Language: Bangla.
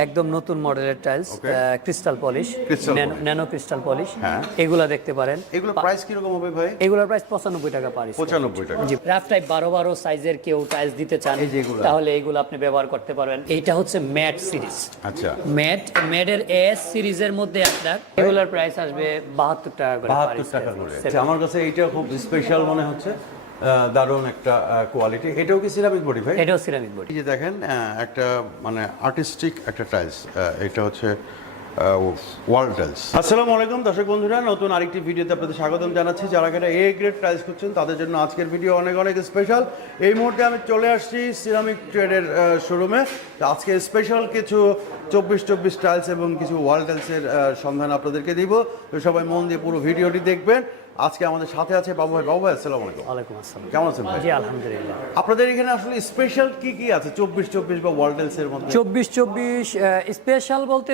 একদম নতুন মডেলের tiles, crystal polish, nano crystal polish, এগুলা দেখতে পারেন। এগুলো প্রাইস কি রকম হবে ভাই? এগুলোর প্রাইস 95 টাকা পার স্কয়ার। 95 টাকা। জি, রাফ টাইপ 12 সাইজের কেউ টাইলস দিতে চান তাহলে এগুলো আপনি ব্যবহার করতে পারবেন। এইটা হচ্ছে ম্যাট সিরিজ। আচ্ছা, ম্যাটের এস সিরিজের মধ্যে আপনার এগুলোর প্রাইস আসবে 72 টাকা করে। 72 টাকা করে। আমার কাছে এইটা খুব স্পেশাল মনে হচ্ছে, দারুণ একটা কোয়ালিটি। এটাও কি সিরামিক বডি ভাই? এটাও সিরামিক বডি। এই যে দেখেন একটা মানে আর্টিস্টিক একটা টাইলস, এটা হচ্ছে ওয়াল টাইলস। আসসালামু আলাইকুম দর্শক বন্ধুরা, নতুন আরেকটি ভিডিওতে আপনাদের স্বাগতম জানাচ্ছি। যারা কিনা এ গ্রেড টাইলস করছেন তাদের জন্য আজকের ভিডিও অনেক অনেক স্পেশাল। এই মুহূর্তে আমি চলে আসছি সিরামিক ট্রেডের শোরুমে। তো আজকে স্পেশাল কিছু 24 টাইলস এবং কিছু ওয়াল টাইলসের সন্ধান আপনাদেরকে দিব। তো সবাই মন দিয়ে পুরো ভিডিওটি দেখবেন। আজকে আমাদের সাথে আছে বাবু ভাই। বাবু ভাই আসসালামু আলাইকুম। ওয়ালাইকুম আসসালাম। কেমন আছেন ভাই? জি আলহামদুলিল্লাহ। আপনাদের এখানে আসলে স্পেশাল কি কি আছে 24 বা ওয়াল টাইলসের মধ্যে? 24 স্পেশাল বলতে